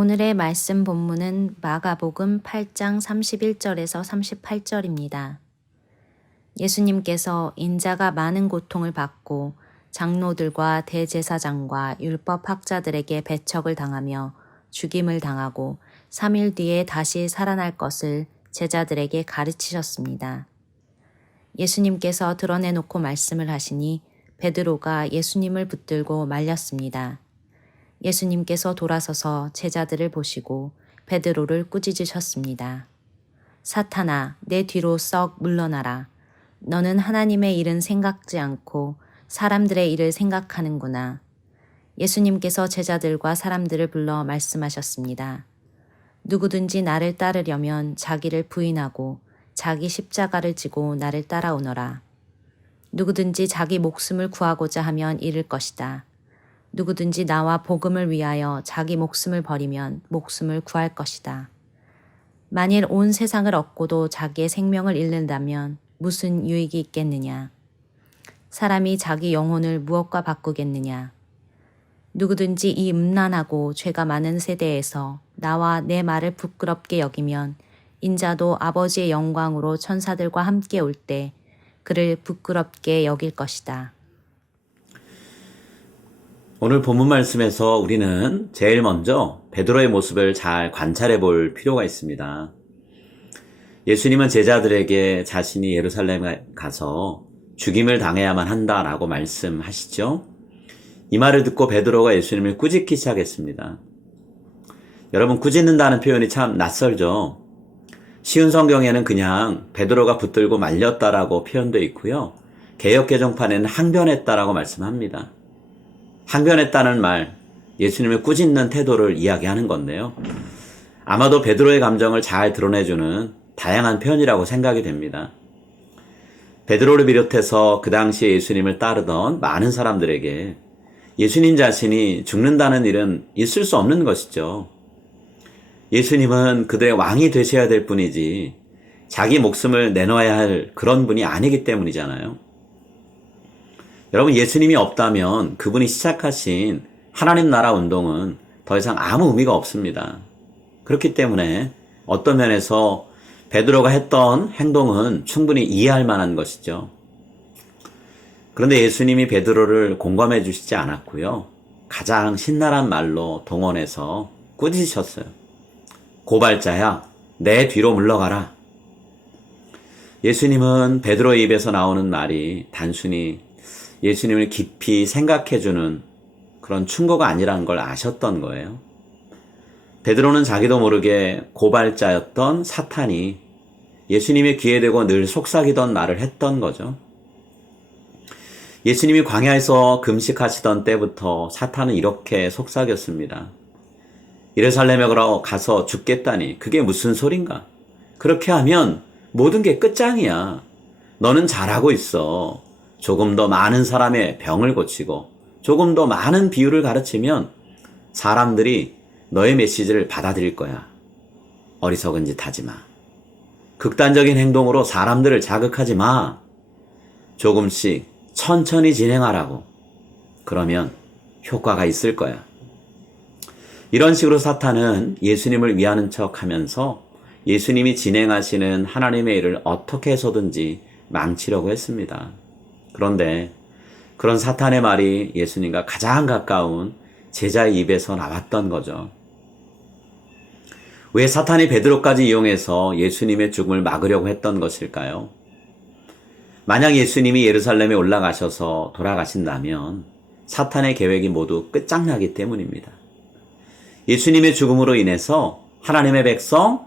오늘의 말씀 본문은 마가복음 8장 31절에서 38절입니다. 예수님께서 인자가 많은 고통을 받고 장로들과 대제사장과 율법학자들에게 배척을 당하며 죽임을 당하고 3일 뒤에 다시 살아날 것을 제자들에게 가르치셨습니다. 예수님께서 드러내놓고 말씀을 하시니 베드로가 예수님을 붙들고 말렸습니다. 예수님께서 돌아서서 제자들을 보시고 베드로를 꾸짖으셨습니다. 사탄아, 내 뒤로 썩 물러나라. 너는 하나님의 일은 생각지 않고 사람들의 일을 생각하는구나. 예수님께서 제자들과 사람들을 불러 말씀하셨습니다. 누구든지 나를 따르려면 자기를 부인하고 자기 십자가를 지고 나를 따라오너라. 누구든지 자기 목숨을 구하고자 하면 잃을 것이다. 누구든지 나와 복음을 위하여 자기 목숨을 버리면 목숨을 구할 것이다. 만일 온 세상을 얻고도 자기의 생명을 잃는다면 무슨 유익이 있겠느냐? 사람이 자기 영혼을 무엇과 바꾸겠느냐? 누구든지 이 음란하고 죄가 많은 세대에서 나와 내 말을 부끄럽게 여기면 인자도 아버지의 영광으로 천사들과 함께 올 때 그를 부끄럽게 여길 것이다. 오늘 본문 말씀에서 우리는 제일 먼저 베드로의 모습을 잘 관찰해 볼 필요가 있습니다. 예수님은 제자들에게 자신이 예루살렘에 가서 죽임을 당해야만 한다라고 말씀하시죠. 이 말을 듣고 베드로가 예수님을 꾸짖기 시작했습니다. 여러분, 꾸짖는다는 표현이 참 낯설죠. 쉬운 성경에는 그냥 베드로가 붙들고 말렸다라고 표현되어 있고요. 개역개정판에는 항변했다라고 말씀합니다. 항변했다는 말, 예수님을 꾸짖는 태도를 이야기하는 건데요. 아마도 베드로의 감정을 잘 드러내주는 다양한 표현이라고 생각이 됩니다. 베드로를 비롯해서 그 당시에 예수님을 따르던 많은 사람들에게 예수님 자신이 죽는다는 일은 있을 수 없는 것이죠. 예수님은 그들의 왕이 되셔야 될 분이지 자기 목숨을 내놓아야 할 그런 분이 아니기 때문이잖아요. 여러분, 예수님이 없다면 그분이 시작하신 하나님 나라 운동은 더 이상 아무 의미가 없습니다. 그렇기 때문에 어떤 면에서 베드로가 했던 행동은 충분히 이해할 만한 것이죠. 그런데 예수님이 베드로를 공감해 주시지 않았고요. 가장 신랄한 말로 동원해서 꾸짖으셨어요. 고발자야, 내 뒤로 물러가라. 예수님은 베드로의 입에서 나오는 말이 단순히 예수님을 깊이 생각해주는 그런 충고가 아니라는 걸 아셨던 거예요. 베드로는 자기도 모르게 고발자였던 사탄이 예수님의 귀에 대고 늘 속삭이던 말을 했던 거죠. 예수님이 광야에서 금식하시던 때부터 사탄은 이렇게 속삭였습니다. 예루살렘에 가서 죽겠다니 그게 무슨 소린가? 그렇게 하면 모든 게 끝장이야. 너는 잘하고 있어. 조금 더 많은 사람의 병을 고치고 조금 더 많은 비유를 가르치면 사람들이 너의 메시지를 받아들일 거야. 어리석은 짓 하지 마. 극단적인 행동으로 사람들을 자극하지 마. 조금씩 천천히 진행하라고. 그러면 효과가 있을 거야. 이런 식으로 사탄은 예수님을 위하는 척 하면서 예수님이 진행하시는 하나님의 일을 어떻게 해서든지 망치려고 했습니다. 그런데 그런 사탄의 말이 예수님과 가장 가까운 제자의 입에서 나왔던 거죠. 왜 사탄이 베드로까지 이용해서 예수님의 죽음을 막으려고 했던 것일까요? 만약 예수님이 예루살렘에 올라가셔서 돌아가신다면 사탄의 계획이 모두 끝장나기 때문입니다. 예수님의 죽음으로 인해서 하나님의 백성,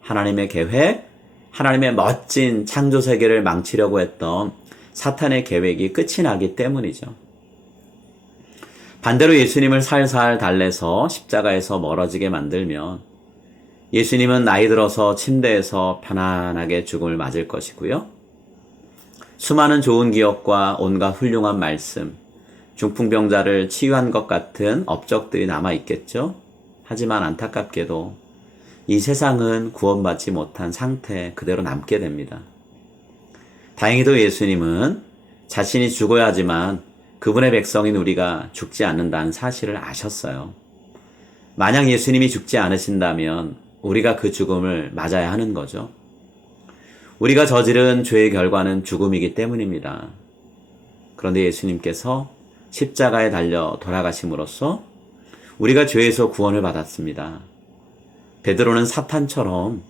하나님의 계획, 하나님의 멋진 창조 세계를 망치려고 했던 사탄의 계획이 끝이 나기 때문이죠. 반대로 예수님을 살살 달래서 십자가에서 멀어지게 만들면 예수님은 나이 들어서 침대에서 편안하게 죽음을 맞을 것이고요. 수많은 좋은 기억과 온갖 훌륭한 말씀, 중풍병자를 치유한 것 같은 업적들이 남아있겠죠. 하지만 안타깝게도 이 세상은 구원받지 못한 상태 그대로 남게 됩니다. 다행히도 예수님은 자신이 죽어야 하지만 그분의 백성인 우리가 죽지 않는다는 사실을 아셨어요. 만약 예수님이 죽지 않으신다면 우리가 그 죽음을 맞아야 하는 거죠. 우리가 저지른 죄의 결과는 죽음이기 때문입니다. 그런데 예수님께서 십자가에 달려 돌아가심으로써 우리가 죄에서 구원을 받았습니다. 베드로는 사탄처럼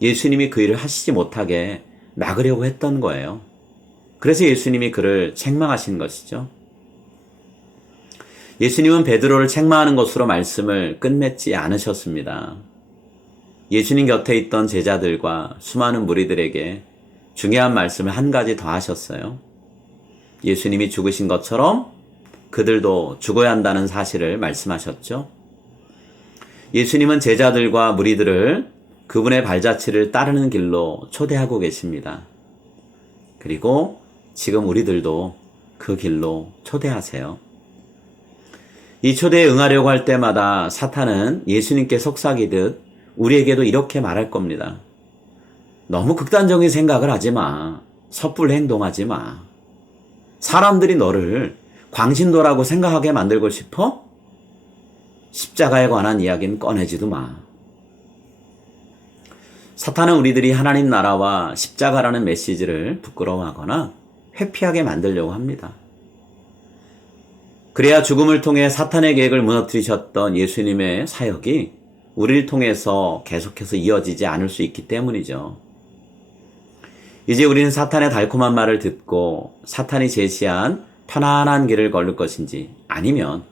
예수님이 그 일을 하시지 못하게 막으려고 했던 거예요. 그래서 예수님이 그를 책망하신 것이죠. 예수님은 베드로를 책망하는 것으로 말씀을 끝맺지 않으셨습니다. 예수님 곁에 있던 제자들과 수많은 무리들에게 중요한 말씀을 한 가지 더 하셨어요. 예수님이 죽으신 것처럼 그들도 죽어야 한다는 사실을 말씀하셨죠. 예수님은 제자들과 무리들을 그분의 발자취를 따르는 길로 초대하고 계십니다. 그리고 지금 우리들도 그 길로 초대하세요. 이 초대에 응하려고 할 때마다 사탄은 예수님께 속삭이듯 우리에게도 이렇게 말할 겁니다. 너무 극단적인 생각을 하지 마. 섣불리 행동하지 마. 사람들이 너를 광신도라고 생각하게 만들고 싶어? 십자가에 관한 이야기는 꺼내지도 마. 사탄은 우리들이 하나님 나라와 십자가라는 메시지를 부끄러워하거나 회피하게 만들려고 합니다. 그래야 죽음을 통해 사탄의 계획을 무너뜨리셨던 예수님의 사역이 우리를 통해서 계속해서 이어지지 않을 수 있기 때문이죠. 이제 우리는 사탄의 달콤한 말을 듣고 사탄이 제시한 편안한 길을 걸을 것인지 아니면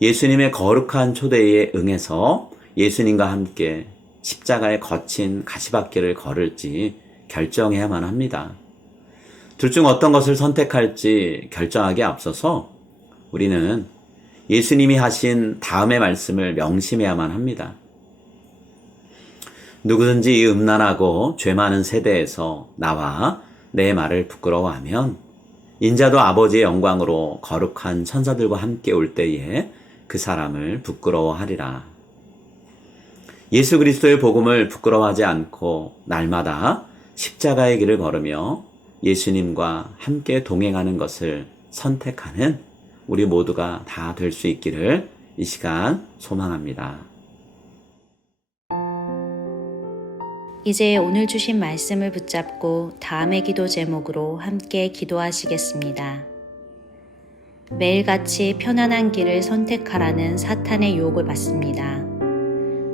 예수님의 거룩한 초대에 응해서 예수님과 함께 십자가의 거친 가시밭길을 걸을지 결정해야만 합니다. 둘 중 어떤 것을 선택할지 결정하기에 앞서서 우리는 예수님이 하신 다음의 말씀을 명심해야만 합니다. 누구든지 이 음란하고 죄 많은 세대에서 나와 내 말을 부끄러워하면 인자도 아버지의 영광으로 거룩한 천사들과 함께 올 때에 그 사람을 부끄러워하리라. 예수 그리스도의 복음을 부끄러워하지 않고 날마다 십자가의 길을 걸으며 예수님과 함께 동행하는 것을 선택하는 우리 모두가 다 될 수 있기를 이 시간 소망합니다. 이제 오늘 주신 말씀을 붙잡고 다음의 기도 제목으로 함께 기도하시겠습니다. 매일같이 편안한 길을 선택하라는 사탄의 유혹을 받습니다.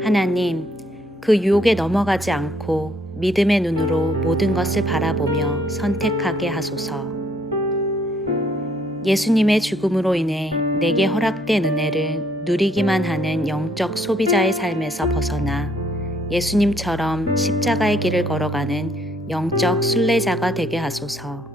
하나님, 그 유혹에 넘어가지 않고 믿음의 눈으로 모든 것을 바라보며 선택하게 하소서. 예수님의 죽음으로 인해 내게 허락된 은혜를 누리기만 하는 영적 소비자의 삶에서 벗어나 예수님처럼 십자가의 길을 걸어가는 영적 순례자가 되게 하소서.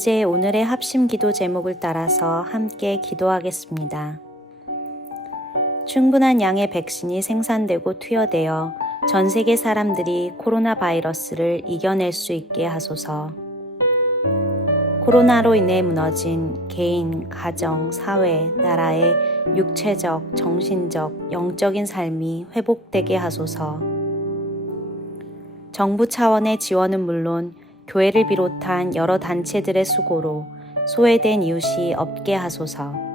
이제 오늘의 합심 기도 제목을 따라서 함께 기도하겠습니다. 충분한 양의 백신이 생산되고 투여되어 전 세계 사람들이 코로나 바이러스를 이겨낼 수 있게 하소서. 코로나로 인해 무너진 개인, 가정, 사회, 나라의 육체적, 정신적, 영적인 삶이 회복되게 하소서. 정부 차원의 지원은 물론 교회를 비롯한 여러 단체들의 수고로 소외된 이웃이 없게 하소서.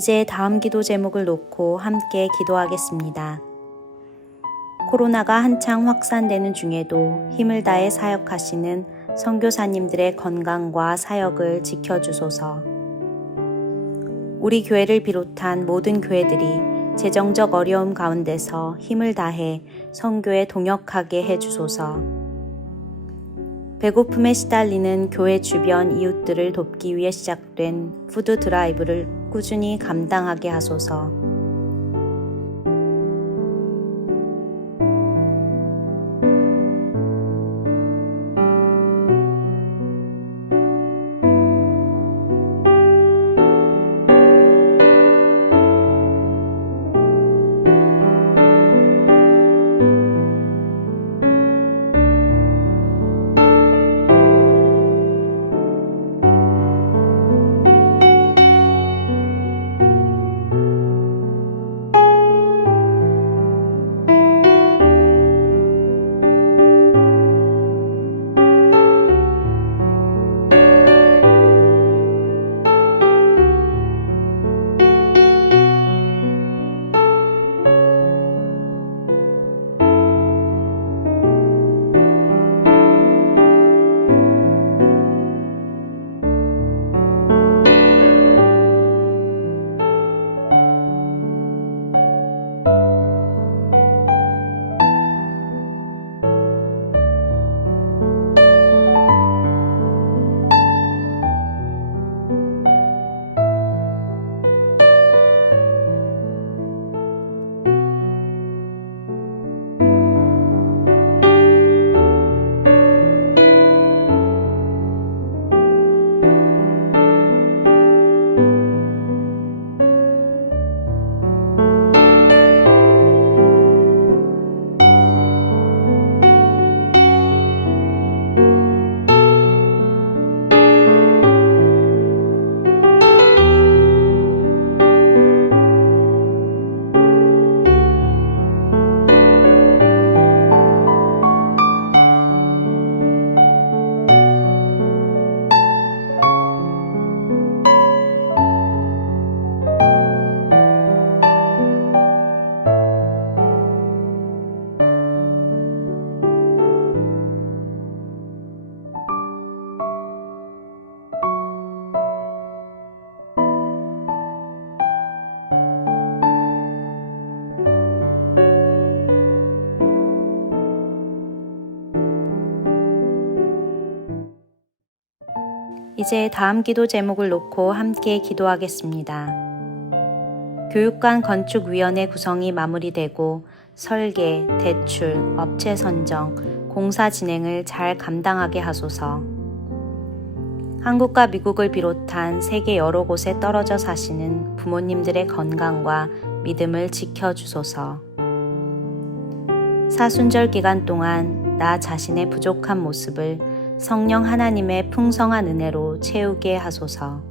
이제 다음 기도 제목을 놓고 함께 기도하겠습니다. 코로나가 한창 확산되는 중에도 힘을 다해 사역하시는 선교사님들의 건강과 사역을 지켜주소서. 우리 교회를 비롯한 모든 교회들이 재정적 어려움 가운데서 힘을 다해 선교에 동역하게 해주소서. 배고픔에 시달리는 교회 주변 이웃들을 돕기 위해 시작된 푸드 드라이브를 꾸준히 감당하게 하소서. 이제 다음 기도 제목을 놓고 함께 기도하겠습니다. 교육관 건축위원회 구성이 마무리되고 설계, 대출, 업체 선정, 공사 진행을 잘 감당하게 하소서. 한국과 미국을 비롯한 세계 여러 곳에 떨어져 사시는 부모님들의 건강과 믿음을 지켜주소서. 사순절 기간 동안 나 자신의 부족한 모습을 성령 하나님의 풍성한 은혜로 채우게 하소서.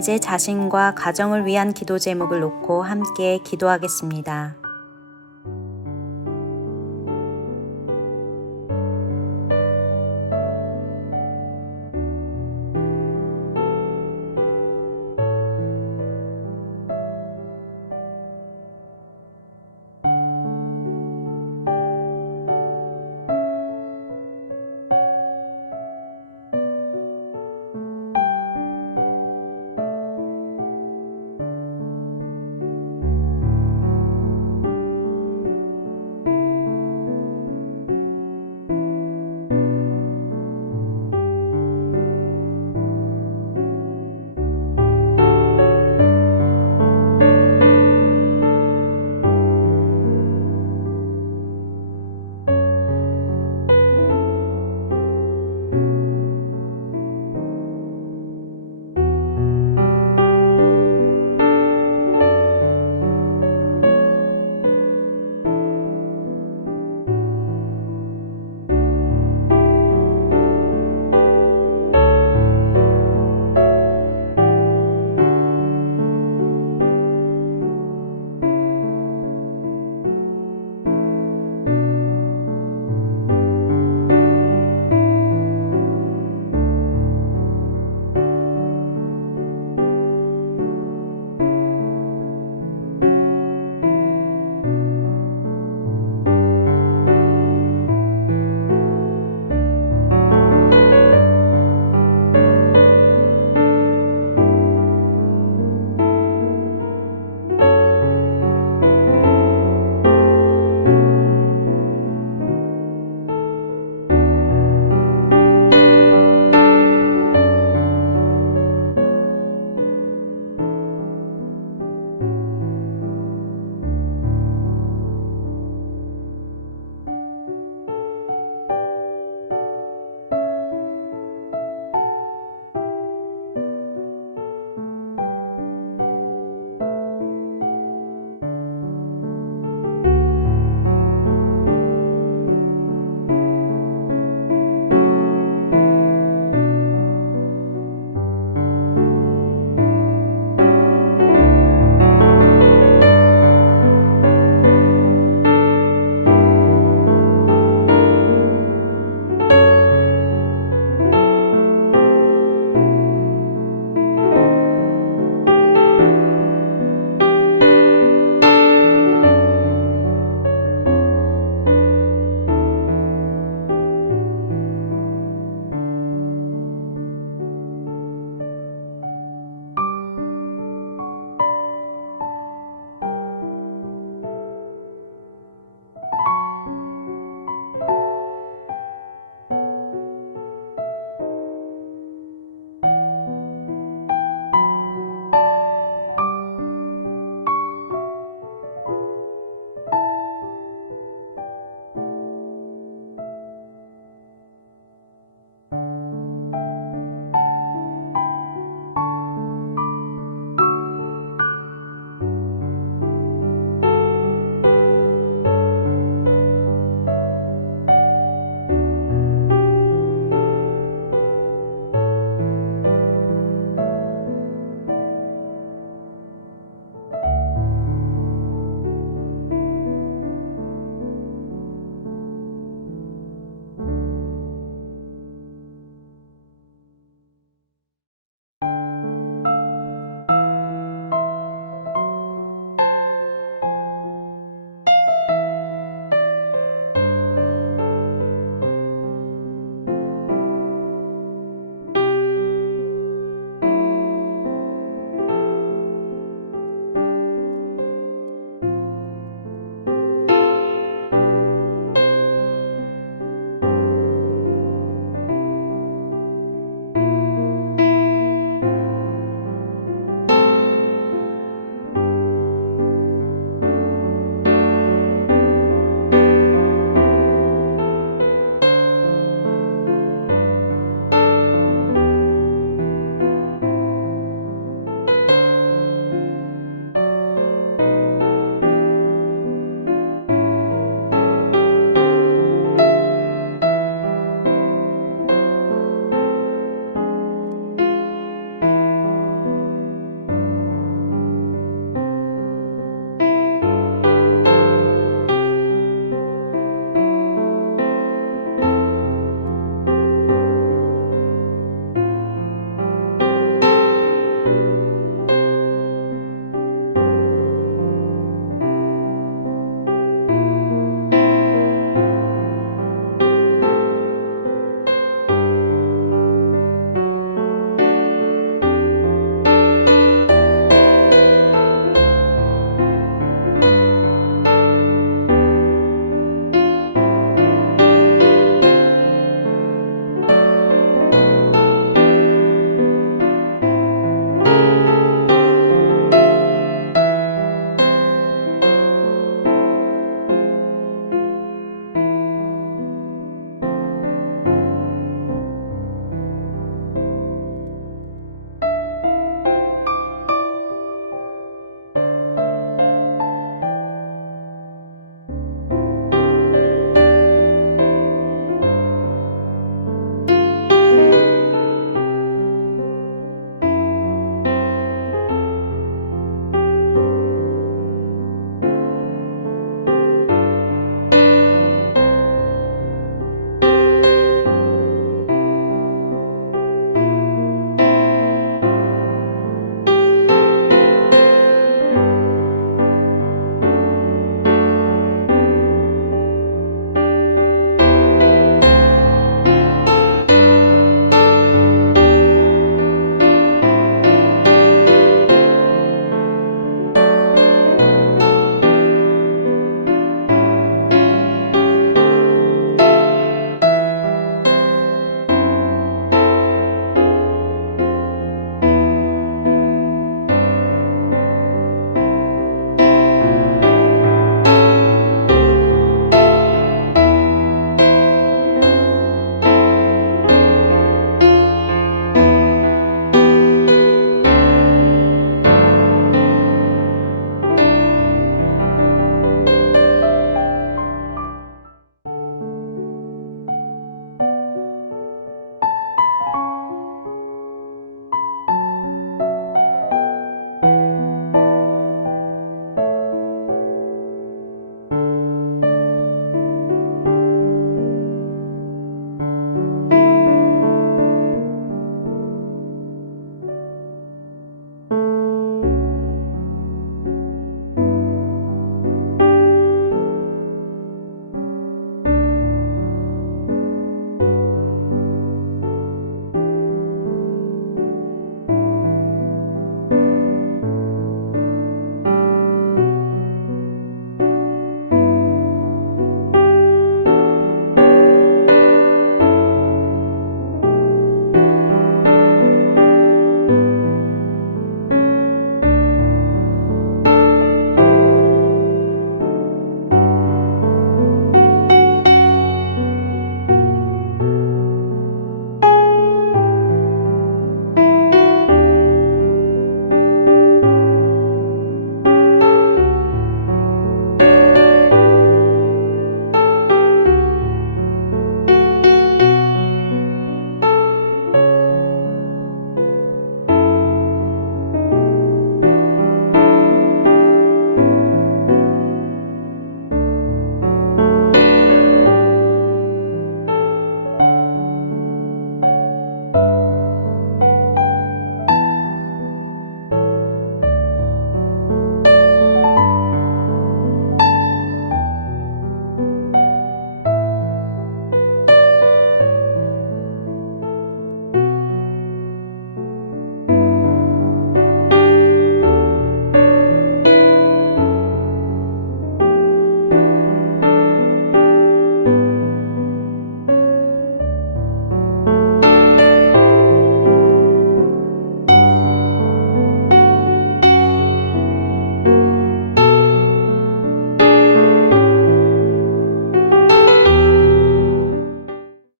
이제 자신과 가정을 위한 기도 제목을 놓고 함께 기도하겠습니다.